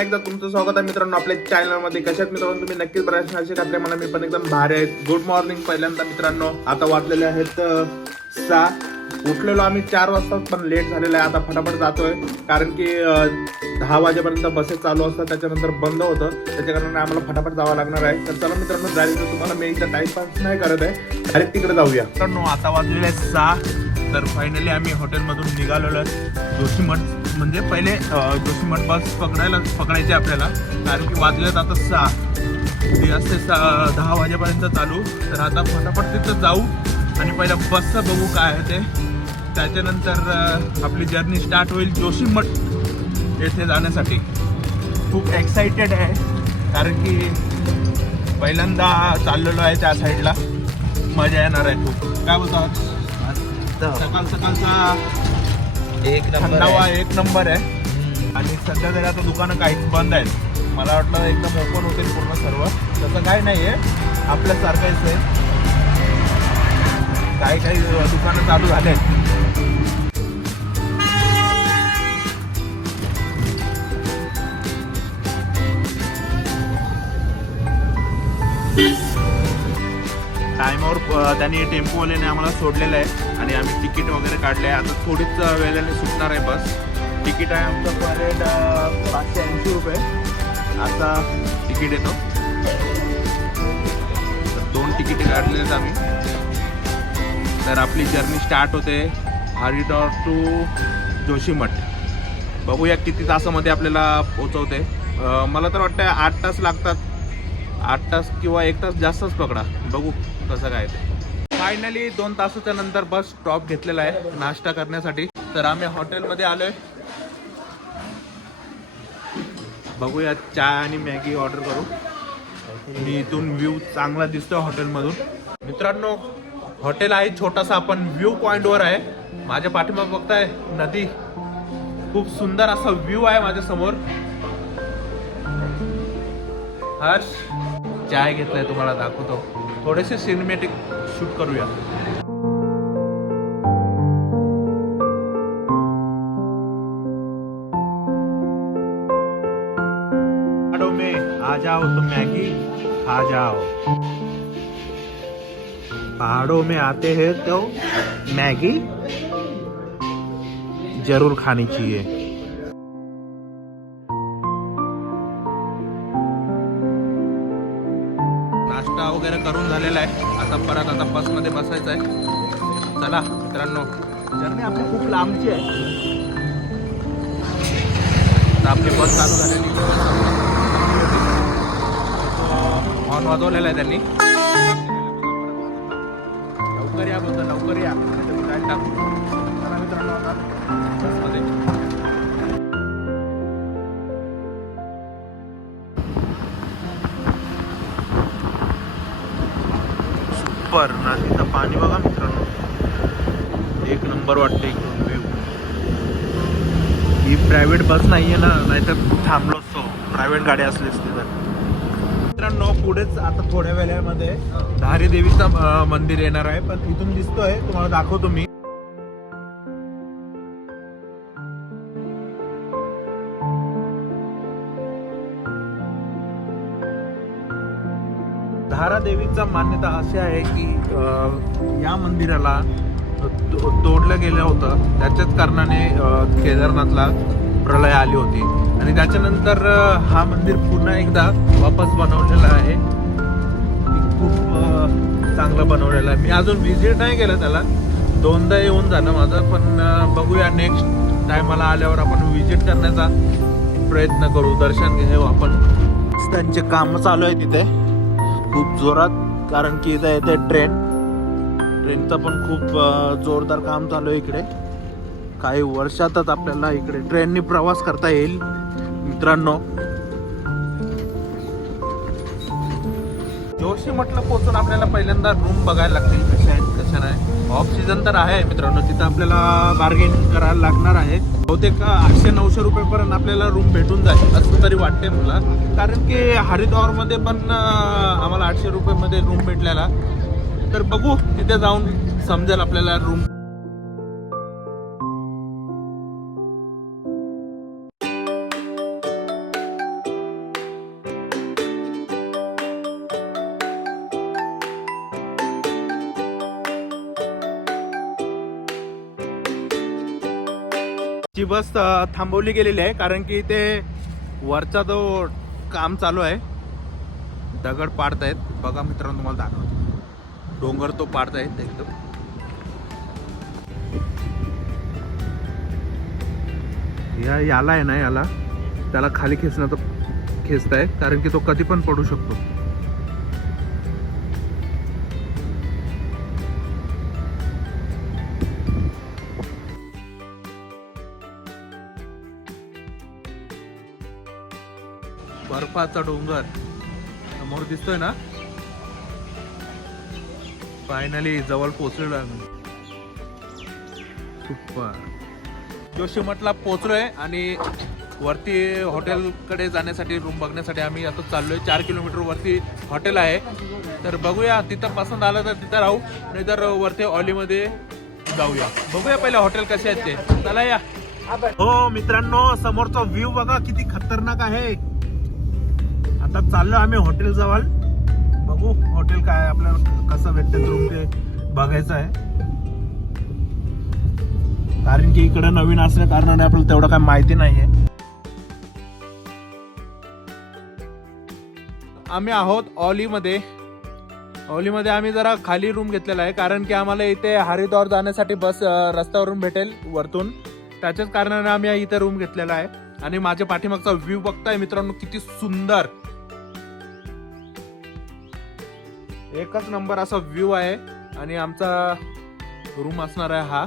एकदा तुमचं स्वागत आहे मित्रांनो आपल्या चॅनल मध्ये. कशात मित्रांनो तुम्ही नक्कीच बऱ्याच असे खात्रे मला मी पण एकदम भारी आहेत. गुड मॉर्निंग पहिल्यांदा मित्रांनो. आता वाजलेले आहेत 6. उठलेलो आम्ही 4 वाजता पण लेट झालेला आहे. आता फटाफट जातोय कारण की 10 वाजेपर्यंत बसेस चालू असतात, त्याच्यानंतर बंद होतं, त्याच्या कारणाने आम्हाला फटाफट जावं लागणार आहे. तर चला मित्रांनो, जायचं तुम्हाला मी इथं टाइमपास नाही करत आहे, डायरेक्ट तिकडे जाऊया. मित्रांनो आता वाजलेले आहेत 6. तर फायनली आम्ही हॉटेलमधून निघालेलो आहे जोशीमठ. म्हणजे पहिले जोशीमठ बस पकडायची आपल्याला, कारण की वाजलेत आता 6. ती असते 10 वाजेपर्यंत चालू. तर आता फटाफट तिथं जाऊ आणि पहिल्या बसचं बघू काय आहे ते. त्याच्यानंतर आपली जर्नी स्टार्ट होईल जोशीमठ येथे जाण्यासाठी. खूप एक्साइटेड आहे कारण की पहिल्यांदा चाललेलो आहे त्या साईडला. मजा येणार आहे खूप. काय बोलतात, सकाळ सकाळचा थंडावा एक नंबर आहे. आणि सध्या तरी आता दुकानं काहीच बंद आहेत. मला वाटलं एकदम ओपन होतील पूर्ण सर्व, तसं काही नाही आहे, आपल्यासारखंच आहे. काही दुकानं चालू झाले आहेत. टायमावर त्यांनी टेम्पोवाल्याने आम्हाला सोडलेलं आहे आणि आम्ही तिकीट वगैरे काढले आहे. आता थोडीच वेळेने सुटणार आहे बस. तिकीट आहे आमचं पर हेड 580 रुपये असा तिकीट येतो. तर 2 तिकीट काढले आहेत आम्ही. तर आपली जर्नी स्टार्ट होते हरिद्वार टू जोशीमठ. बघूया किती तासामध्ये आपल्याला पोचवते. मला तर वाटतं 8 तास लागतात. 8 तास किंवा 1 तास जास्तच पकडा, बघू कसं काय ते. फायनली 2 तासाच्या नंतर बस स्टॉप घेतलेला आहे नाश्ता करण्यासाठी. तर आम्ही हॉटेलमध्ये आलोय. बघूया चहा आणि मॅगी ऑर्डर करू. मी इथून व्ह्यू चांगला दिसतोय हॉटेलमधून. मित्रांनो, हॉटेल आहे छोटासा, आपण व्ह्यू पॉइंटवर आहे. माझ्या पाठीमागे बघताय नदी. खूप सुंदर असा व्ह्यू आहे माझ्या समोर. हर्ष चाय घेतलाय, तुम्हाला दाखवतो. थोडेसे सिनेमॅटिक शूट करूया. पहाड़ों में आ जाओ तो मैगी खा जाओ. पहाड़ों में आते हैं तो मैगी जरूर खानी चाहिए. नाश्ता वगैरे करून झालेला आहे. आता परत बसमध्ये बसायचं आहे. चला मित्रांनो, जर्नी आपली खूप लांबची आहे. आता आपली बस चालू झालेली. हॉर्न वाजवलेला आहे त्यांनी. लवकर या बोलतो, लवकर या. काय टाकू. चला मित्रांनो, आता बसमध्ये पर नदीचं पाणी बघा मित्रांनो, एक नंबर वाटते. व्ह्यू. ही प्रायव्हेट बस नाहीये ना, नाहीतर थांबलो असतो. प्रायव्हेट गाडी असली असती तर. मित्रांनो, पुढेच आता थोड्या वेळामध्ये धारी देवीचं मंदिर येणार आहे. पण इथून दिसतोय, तुम्हाला दाखवतो मी. धारा देवीचा मान्यता अशी आहे की या मंदिराला तोडलं गेलं होतं. त्याच्याच कारणाने केदारनाथला प्रलय आली होती आणि त्याच्यानंतर हा मंदिर पुन्हा एकदा वापस बनवलेला आहे. खूप चांगलं बनवलेलं आहे. मी अजून व्हिजिट नाही केलं त्याला, 2दा येऊन झालं माझं. पण बघूया नेक्स्ट टायमाला आल्यावर आपण व्हिजिट करण्याचा प्रयत्न करू, दर्शन घेऊ आपण. त्यांचे कामं चालू आहे तिथे खूप जोरात, कारण की इथं येते ट्रेनचं पण खूप जोरदार काम चालू आहे इकडे. काही वर्षातच आपल्याला इकडे ट्रेननी प्रवास करता येईल मित्रांनो. जोशीमठला पोहोचून आपल्याला पहिल्यांदा रूम बघायला लागतील, कशा आहेत कशा नाही. ऑफ सीझन तर आहे मित्रांनो, तिथं आपल्याला बार्गेनिंग करायला लागणार आहे. बहुतेक 800-900 रुपयेपर्यंत आपल्याला रूम भेटून जाईल असं तरी वाटते मला. कारण की हरिद्वारमध्ये पण आम्हाला 800 रुपयेमध्ये रूम भेटलेला. तर बघू, तिथे जाऊन समजेल आपल्याला रूम. ची बस थांबवली गेलेली आहे कारण की ते वरचा जो काम चालू आहे, दगड पाडतायत. बघा मित्रांनो, तुम्हाला दाखवतो, डोंगर तो पाडतायत एकदम. याला आहे ना, याला त्याला खाली खेचताय कारण की तो कधी पण पडू शकतो. बर्फाचा डोंगर समोर दिसतोय ना. फायनली जवळ पोहोचलेलो आम्ही. सुपर. जोशीमठला पोहोचलोय आणि वरती हॉटेलकडे जाण्यासाठी, रूम बघण्यासाठी आम्ही आता चाललोय. 4 किलोमीटर वरती हॉटेल आहे. तर बघूया, तिथं पसंत आलं तर तिथं राहू, नाही तर वरती ऑलीमध्ये जाऊया. बघूया पहिले हॉटेल कसे आहेत ते. चला या. हो मित्रांनो, समोरचा व्ह्यू बघा किती खतरनाक आहे. आता चाललो आम्ही हॉटेल जवळ. बघू हॉटेल काय आपल्याला कसं भेटतं, रूम ते बघायचं आहे. कारण की इकडे नवीन असल्या कारणाने आपल्याला तेवढं काय माहिती नाहीये. आम्ही आहोत ऑलीमध्ये. ऑलीमध्ये आम्ही जरा खाली रूम घेतलेला आहे कारण की आम्हाला इथे हरिद्वार जाण्यासाठी बस रस्त्यावरून भेटेल वरतून. त्याच्याच कारणाने आम्ही इथे रूम घेतलेला आहे. आणि माझ्या पाठीमागचा व्ह्यू बघताय मित्रांनो, किती सुंदर, एकच नंबर असा व्ह्यू आहे. आणि आमचा रूम असणार आहे हा.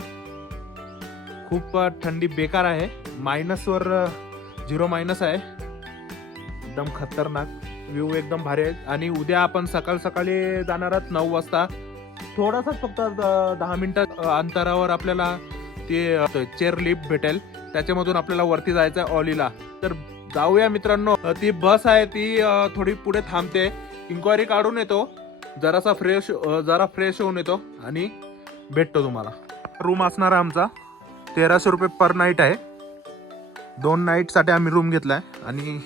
खूप थंडी बेकार आहे, मायनसवर 0 आहे. एकदम खतरनाक व्ह्यू, एकदम भारी आहे. आणि उद्या आपण सकाळी जाणार आहोत 9 वाजता. थोडासा फक्त 10 मिनिटं अंतरावर आपल्याला ते चेअर लिफ्ट भेटेल, त्याच्यामधून आपल्याला वरती जायचं आहे ऑलीला. तर जाऊया मित्रांनो. ती बस आहे ती थोडी पुढे थांबते. इन्क्वायरी काढून येतो, जरा फ्रेश होऊन येतो आणि भेटतो तुम्हाला. रूम असणार आहे आमचा 1300 रुपये पर नाईट आहे. 2 नाईटसाठी आम्ही रूम घेतलाय. आणि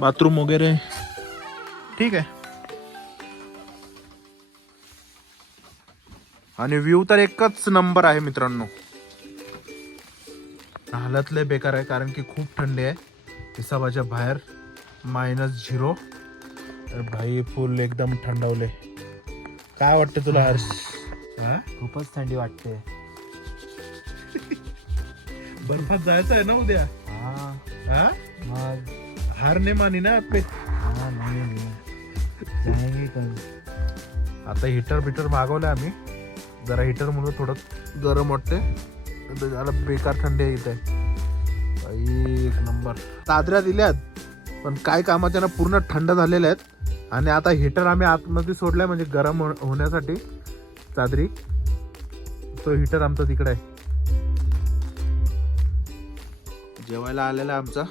बाथरूम वगैरे ठीक आहे. आणि व्ह्यू तर एकच नंबर आहे मित्रांनो. हालत लय बेकार आहे कारण की खूप थंडी आहे. हिसाबाच्या बाहेर -0. तर भाई फुल एकदम थंडवले. काय वाटतं तुला हर्ष? खूपच थंडी वाटते. बर्फात जायचं आहे ना उद्या. हा मग हार नाही मानी ना आपले. नाही पण आता हिटर मागवलं आम्ही. जरा हिटर मुळे थोडं गरम वाटते. जरा बेकार थंडी आहे इथे. एक नंबर. चादऱ्या दिल्यात पण काय कामाच्या ना, पूर्ण थंड झालेल्या आहेत. आणि आता हिटर आम्ही आतमध्ये सोडलाय म्हणजे गरम होण्यासाठी चादरी. तो हिटर आमचा तिकडे आहे. जेवायला आलेला आमचा